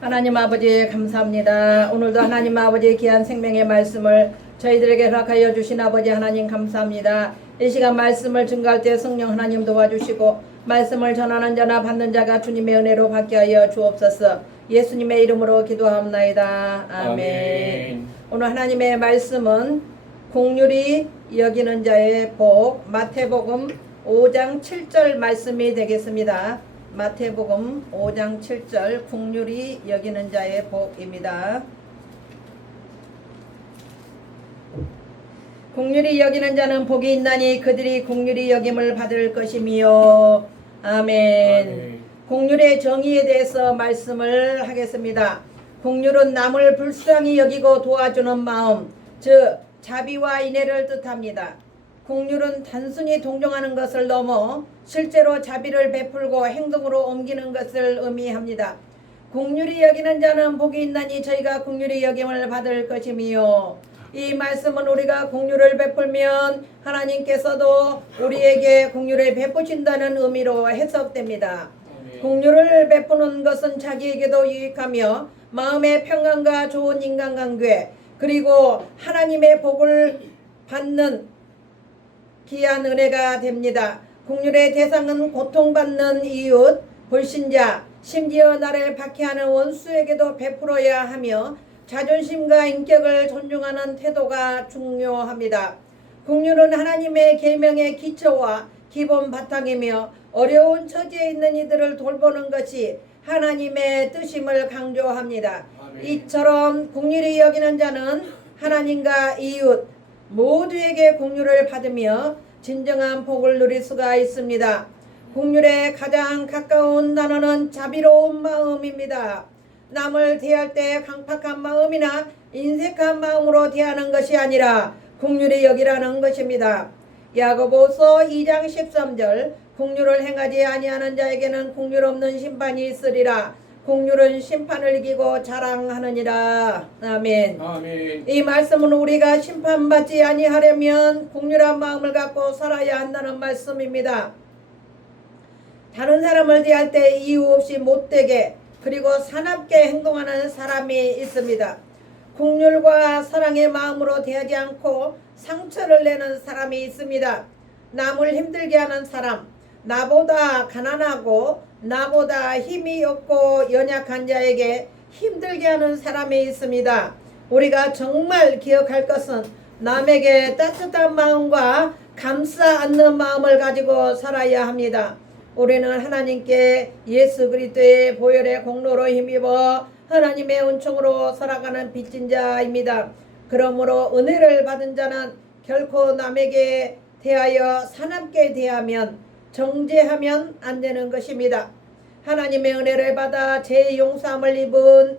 하나님 아버지 감사합니다. 오늘도 하나님 아버지 귀한 생명의 말씀을 저희들에게 허락하여 주신 아버지 하나님 감사합니다. 이 시간 말씀을 증거할 때 성령 하나님 도와주시고 말씀을 전하는 자나 받는 자가 주님의 은혜로 받게 하여 주옵소서. 예수님의 이름으로 기도합나이다. 아멘. 오늘 하나님의 말씀은 긍휼히 여기는 자의 복, 마태복음 5장 7절 말씀이 되겠습니다. 마태복음 5장 7절 긍휼히 여기는 자의 복입니다. 긍휼히 여기는 자는 복이 있나니 그들이 긍휼히 여김을 받을 것이며. 아멘. 긍휼의 정의에 대해서 말씀을 하겠습니다. 긍휼은 남을 불쌍히 여기고 도와주는 마음, 즉 자비와 인애를 뜻합니다. 긍휼은 단순히 동정하는 것을 넘어 실제로 자비를 베풀고 행동으로 옮기는 것을 의미합니다. 긍휼히 여기는 자는 복이 있나니 저희가 긍휼히 여김을 받을 것이며. 이 말씀은 우리가 긍휼을 베풀면 하나님께서도 우리에게 긍휼을 베푸신다는 의미로 해석됩니다. 긍휼을 베푸는 것은 자기에게도 유익하며 마음의 평안과 좋은 인간관계 그리고 하나님의 복을 받는 귀한 은혜가 됩니다. 긍휼의 대상은 고통받는 이웃, 불신자, 심지어 나를 박해하는 원수에게도 베풀어야 하며 자존심과 인격을 존중하는 태도가 중요합니다. 긍휼은 하나님의 계명의 기초와 기본 바탕이며 어려운 처지에 있는 이들을 돌보는 것이 하나님의 뜻임을 강조합니다. 이처럼 긍휼히 여기는 자는 하나님과 이웃 모두에게 긍휼을 받으며 진정한 복을 누릴 수가 있습니다. 긍휼에 가장 가까운 단어는 자비로운 마음입니다. 남을 대할 때 강팍한 마음이나 인색한 마음으로 대하는 것이 아니라 긍휼히 여기라는 것입니다. 야고보서 2장 13절 긍휼을 행하지 아니하는 자에게는 긍휼 없는 심판이 있으리라. 긍휼은 심판을 이기고 자랑하느니라. 아멘. 아멘. 이 말씀은 우리가 심판받지 아니하려면 긍휼한 마음을 갖고 살아야 한다는 말씀입니다. 다른 사람을 대할 때 이유 없이 못되게 그리고 사납게 행동하는 사람이 있습니다. 긍휼과 사랑의 마음으로 대하지 않고 상처를 내는 사람이 있습니다. 남을 힘들게 하는 사람, 나보다 가난하고 나보다 힘이 없고 연약한 자에게 힘들게 하는 사람이 있습니다. 우리가 정말 기억할 것은 남에게 따뜻한 마음과 감싸 안는 마음을 가지고 살아야 합니다. 우리는 하나님께 예수 그리스도의 보혈의 공로로 힘입어 하나님의 은총으로 살아가는 빚진 자입니다. 그러므로 은혜를 받은 자는 결코 남에게 대하여 사납게 대하면 정죄하면 안 되는 것입니다. 하나님의 은혜를 받아 죄의 용서함을 입은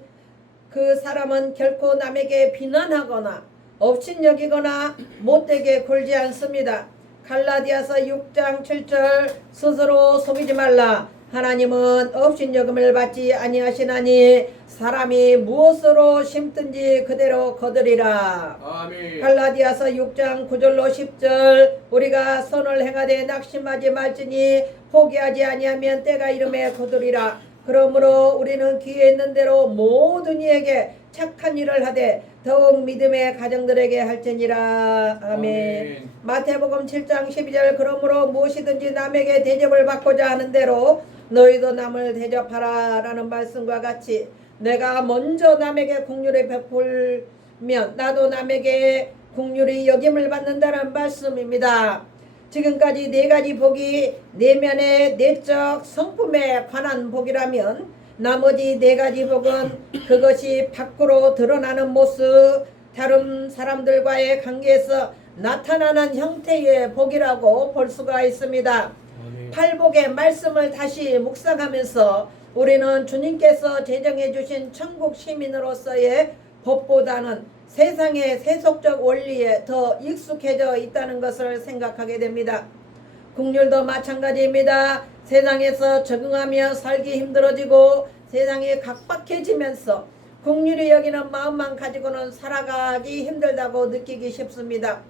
그 사람은 결코 남에게 비난하거나 업신여기거나 못되게 굴지 않습니다. 갈라디아서 6장 7절 스스로 속이지 말라. 하나님은 업신여김을 받지 아니하시나니 사람이 무엇으로 심든지 그대로 거두리라. 아멘. 갈라디아서 6장 9절로 10절 우리가 선을 행하되 낙심하지 말지니 포기하지 아니하면 때가 이름에 거두리라. 그러므로 우리는 기회 있는 대로 모든 이에게 착한 일을 하되 더욱 믿음의 가정들에게 할지니라. 아멘. 마태복음 7장 12절 그러므로 무엇이든지 남에게 대접을 받고자 하는 대로 너희도 남을 대접하라 라는 말씀과 같이 내가 먼저 남에게 긍휼을 베풀면 나도 남에게 긍휼히 여김을 받는다는 말씀입니다. 지금까지 네 가지 복이 내면의 내적 성품에 관한 복이라면 나머지 네 가지 복은 그것이 밖으로 드러나는 모습, 다른 사람들과의 관계에서 나타나는 형태의 복이라고 볼 수가 있습니다. 팔복의 말씀을 다시 묵상하면서 우리는 주님께서 제정해 주신 천국 시민으로서의 법보다는 세상의 세속적 원리에 더 익숙해져 있다는 것을 생각하게 됩니다. 긍휼도 마찬가지입니다. 세상에서 적응하며 살기 힘들어지고 세상이 각박해지면서 긍휼히 여기는 마음만 가지고는 살아가기 힘들다고 느끼기 쉽습니다.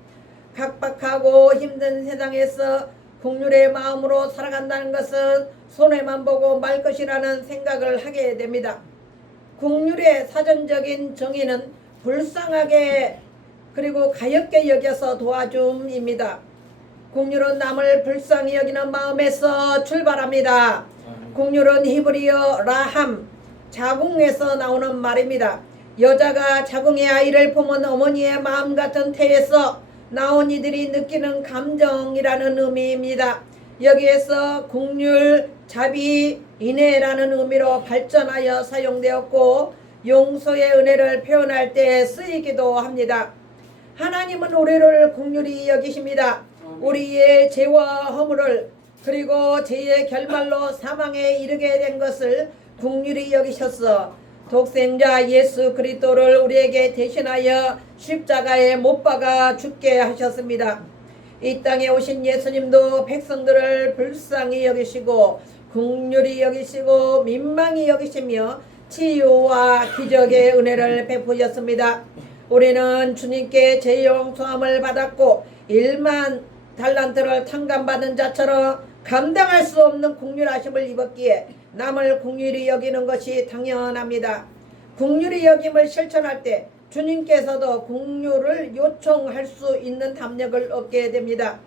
각박하고 힘든 세상에서 긍휼의 마음으로 살아간다는 것은 손해만 보고 말 것이라는 생각을 하게 됩니다. 국률의 사전적인 정의는 불쌍하게 그리고 가엾게 여겨서 도와줌입니다. 국률은 남을 불쌍히 여기는 마음에서 출발합니다. 국률은 히브리어 라함, 자궁에서 나오는 말입니다. 여자가 자궁의 아이를 품은 어머니의 마음 같은 태에서 나온 이들이 느끼는 감정이라는 의미입니다. 여기에서 국률, 자비, 인애라는 의미로 발전하여 사용되었고 용서의 은혜를 표현할 때 쓰이기도 합니다. 하나님은 우리를 국률이 여기십니다. 우리의 죄와 허물을 그리고 죄의 결말로 사망에 이르게 된 것을 국률이 여기셔서 독생자 예수 그리스도를 우리에게 대신하여 십자가에 못 박아 죽게 하셨습니다. 이 땅에 오신 예수님도 백성들을 불쌍히 여기시고 국률이 여기시고 민망히 여기시며 치유와 기적의 은혜를 베푸셨습니다. 우리는 주님께 죄 용서함을 받았고 1만 달란트를 탕감받은 자처럼 감당할 수 없는 국률하심을 입었기에 남을 국률이 여기는 것이 당연합니다. 국률이 여김을 실천할 때 주님께서도 국률을 요청할 수 있는 담력을 얻게 됩니다.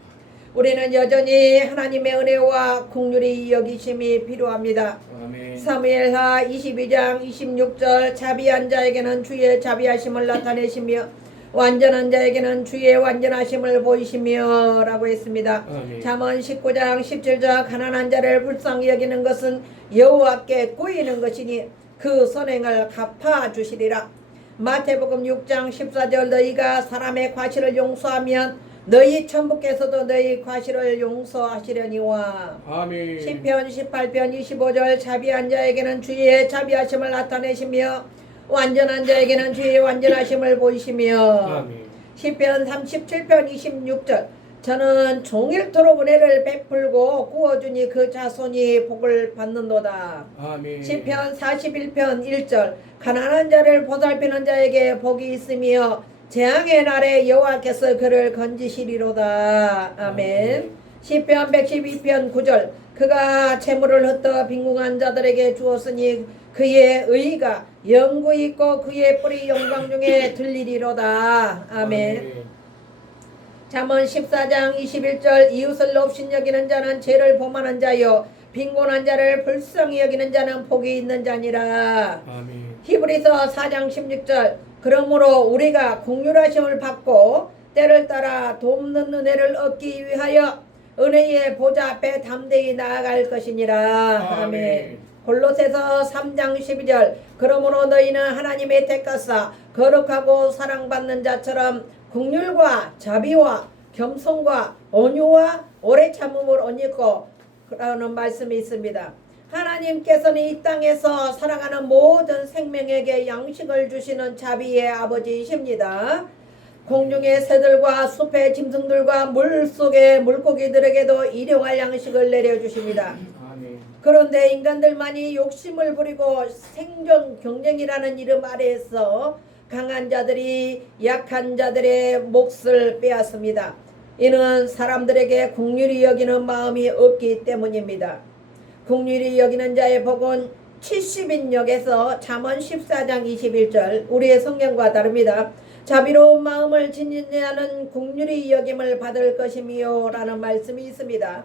우리는 여전히 하나님의 은혜와 국률이 여기심이 필요합니다. 아멘. 사무엘하 22장 26절 자비한 자에게는 주의 자비하심을 나타내시며 완전한 자에게는 주의 완전하심을 보이시며 라고 했습니다. 잠언 19장 17절 가난한 자를 불쌍히 여기는 것은 여호와께 꾸이는 것이니 그 선행을 갚아주시리라. 마태복음 6장 14절 너희가 사람의 과실을 용서하면 너희 천부께서도 너희 과실을 용서하시려니와. 아멘. 시편 18편 25절 자비한 자에게는 주의 자비하심을 나타내시며 완전한 자에게는 주의 완전하심을 보이시며. 아멘. 시편 37편 26절 저는 종일토록 은혜를 베풀고 구워주니 그 자손이 복을 받는도다. 아멘. 시편 41편 1절 가난한 자를 보살피는 자에게 복이 있으며 재앙의 날에 여호와께서 그를 건지시리로다. 아멘. 시편 112편 9절 그가 재물을 흩어 빈궁한 자들에게 주었으니 그의 의가 영구히 있고 그의 뿌리 영광 중에 들리리로다. 아멘. 잠언 14장 21절 이웃을 업신여기는 자는 죄를 범하는 자요 빈곤한 자를 불쌍히 여기는 자는 복이 있는 자니라. 아멘. 히브리서 4장 16절 그러므로 우리가 공률하심을 받고 때를 따라 돕는 은혜를 얻기 위하여 은혜의 보좌 앞에 담대히 나아갈 것이니라. 아멘. 골로새서 3장 12절 그러므로 너희는 하나님의 택하사 거룩하고 사랑받는 자처럼 긍휼과 자비와 겸손과 온유와 오래 참음을 옷입고 라는 말씀이 있습니다. 하나님께서는 이 땅에서 살아가는 모든 생명에게 양식을 주시는 자비의 아버지이십니다. 공중의 새들과 숲의 짐승들과 물속의 물고기들에게도 일용할 양식을 내려주십니다. 그런데 인간들만이 욕심을 부리고 생존 경쟁이라는 이름 아래에서 강한 자들이 약한 자들의 몫을 빼앗습니다. 이는 사람들에게 긍휼히 여기는 마음이 없기 때문입니다. 긍휼히 여기는 자의 복은 70인역에서 잠언 14장 21절 우리의 성경과 다릅니다. 자비로운 마음을 지닌 자는 긍휼히 여김을 받을 것이며 라는 말씀이 있습니다.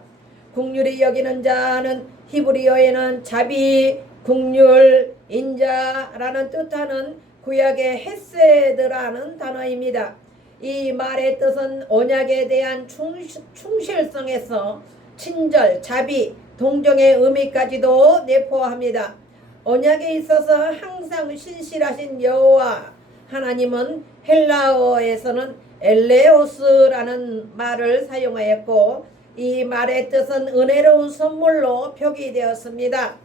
긍휼히 여기는 자는 히브리어에는 자비, 긍휼, 인자라는 뜻하는 구약의 헤세드라는 단어입니다. 이 말의 뜻은 언약에 대한 충실성에서 친절, 자비, 동정의 의미까지도 내포합니다. 언약에 있어서 항상 신실하신 여호와 하나님은 헬라어에서는 엘레오스라는 말을 사용하였고 이 말의 뜻은 은혜로운 선물로 표기되었습니다.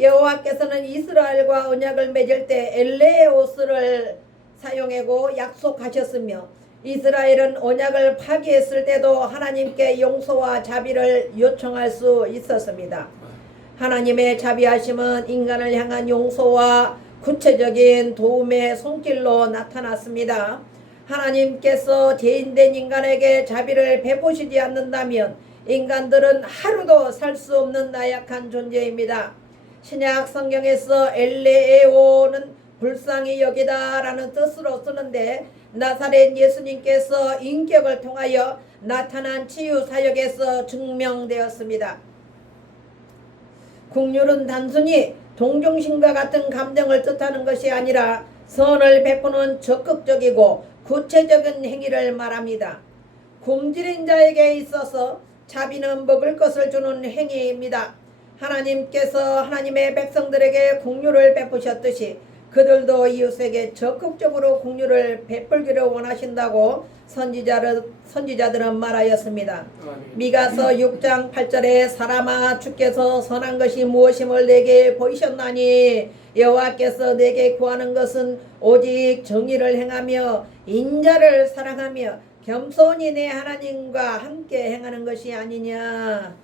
여호와께서는 이스라엘과 언약을 맺을 때 엘레오스를 사용하고 약속하셨으며 이스라엘은 언약을 파기했을 때도 하나님께 용서와 자비를 요청할 수 있었습니다. 하나님의 자비하심은 인간을 향한 용서와 구체적인 도움의 손길로 나타났습니다. 하나님께서 죄인된 인간에게 자비를 베푸시지 않는다면 인간들은 하루도 살 수 없는 나약한 존재입니다. 신약 성경에서 엘레오는 불쌍히 여기다라는 뜻으로 쓰는데 나사렛 예수님께서 인격을 통하여 나타난 치유 사역에서 증명되었습니다. 긍휼은 단순히 동정심과 같은 감정을 뜻하는 것이 아니라 선을 베푸는 적극적이고 구체적인 행위를 말합니다. 굶주린 자에게 있어서 자비는 먹을 것을 주는 행위입니다. 하나님께서 하나님의 백성들에게 긍휼을 베푸셨듯이 그들도 이웃에게 적극적으로 긍휼을 베풀기를 원하신다고 선지자들은 말하였습니다. 미가서 6장 8절에 사람아 주께서 선한 것이 무엇임을 내게 보이셨나니 여호와께서 내게 구하는 것은 오직 정의를 행하며 인자를 사랑하며 겸손히 내 하나님과 함께 행하는 것이 아니냐.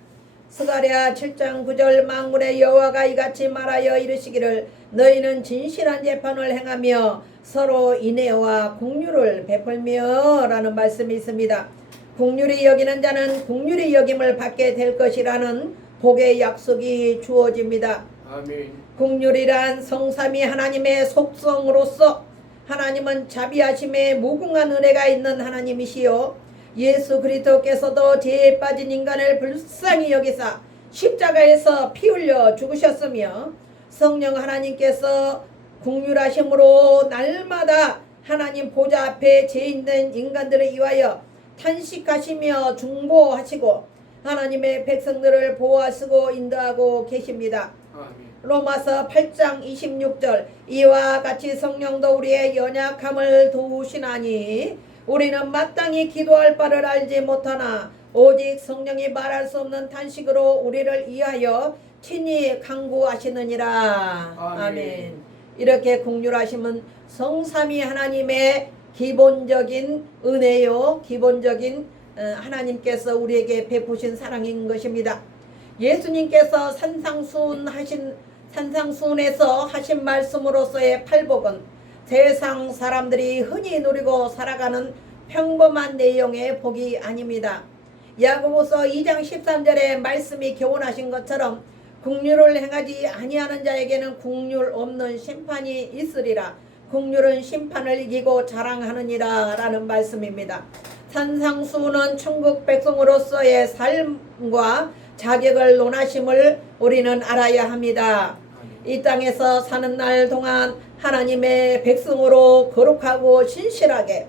스가랴 7장 9절 만군의 여호와가 이같이 말하여 이르시기를 너희는 진실한 재판을 행하며 서로 인애와 긍휼을 베풀며 라는 말씀이 있습니다. 긍휼히 여기는 자는 긍휼히 여김을 받게 될 것이라는 복의 약속이 주어집니다. 아멘. 긍휼이란 성삼위 하나님의 속성으로서 하나님은 자비하심에 무궁한 은혜가 있는 하나님이시요 예수 그리스도께서도 죄에 빠진 인간을 불쌍히 여기사 십자가에서 피 흘려 죽으셨으며 성령 하나님께서 긍휼하심으로 날마다 하나님 보좌 앞에 죄인된 인간들을 위하여 탄식하시며 중보하시고 하나님의 백성들을 보호하시고 인도하고 계십니다. 아멘. 로마서 8장 26절 이와 같이 성령도 우리의 연약함을 도우시나니 우리는 마땅히 기도할 바를 알지 못하나 오직 성령이 말할 수 없는 탄식으로 우리를 위하여 친히 간구하시느니라. 아멘. 이렇게 긍휼하심은 성삼위 하나님의 기본적인 은혜요, 기본적인 하나님께서 우리에게 베푸신 사랑인 것입니다. 예수님께서 산상수훈에서 하신 말씀으로서의 팔복은 세상 사람들이 흔히 누리고 살아가는 평범한 내용의 복이 아닙니다. 야고보서 2장 13절에 말씀이 교훈하신 것처럼 긍휼을 행하지 아니하는 자에게는 긍휼 없는 심판이 있으리라. 긍휼은 심판을 이기고 자랑하느니라 라는 말씀입니다. 산상수훈은 천국 백성으로서의 삶과 자격을 논하심을 우리는 알아야 합니다. 이 땅에서 사는 날 동안 하나님의 백성으로 거룩하고 신실하게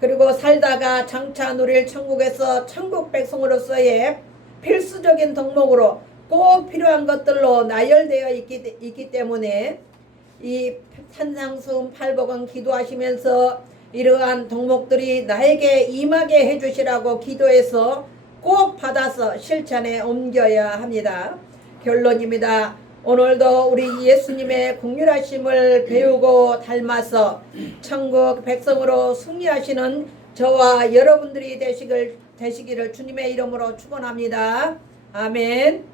그리고 살다가 장차 누릴 천국에서 천국 백성으로서의 필수적인 덕목으로 꼭 필요한 것들로 나열되어 있기 때문에 이 산상수훈 팔복은 기도하시면서 이러한 덕목들이 나에게 임하게 해주시라고 기도해서 꼭 받아서 실천에 옮겨야 합니다. 결론입니다. 오늘도 우리 예수님의 긍휼하심을 배우고 닮아서 천국 백성으로 승리하시는 저와 여러분들이 되시기를 주님의 이름으로 축원합니다. 아멘.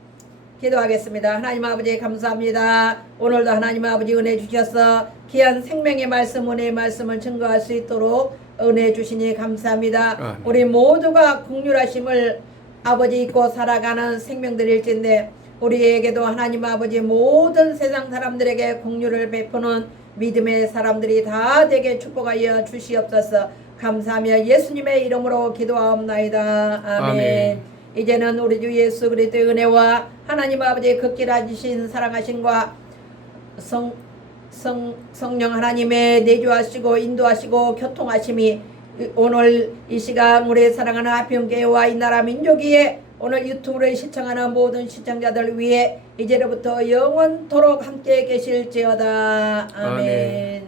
기도하겠습니다. 하나님 아버지 감사합니다. 오늘도 하나님 아버지 은혜 주셔서 귀한 생명의 말씀, 은혜의 말씀을 증거할 수 있도록 은혜 주시니 감사합니다. 우리 모두가 긍휼하심을 아버지 잊고 살아가는 생명들일진데 우리에게도 하나님 아버지 모든 세상 사람들에게 긍휼을 베푸는 믿음의 사람들이 다 되게 축복하여 주시옵소서. 감사하며 예수님의 이름으로 기도하옵나이다. 아멘. 이제는 우리 주 예수 그리스도의 은혜와 하나님 아버지의 극진하신 사랑하심과 성령 하나님의 내주하시고 인도하시고 교통하심이 오늘 이 시간 우리 사랑하는 아평교회와 이 나라 민족위에 오늘 유튜브를 시청하는 모든 시청자들 위해 이제로부터 영원토록 함께 계실지어다. 아멘.